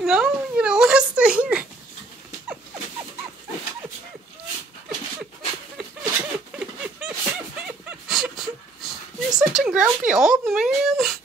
No, you don't want to stay here. You're such a grumpy old man.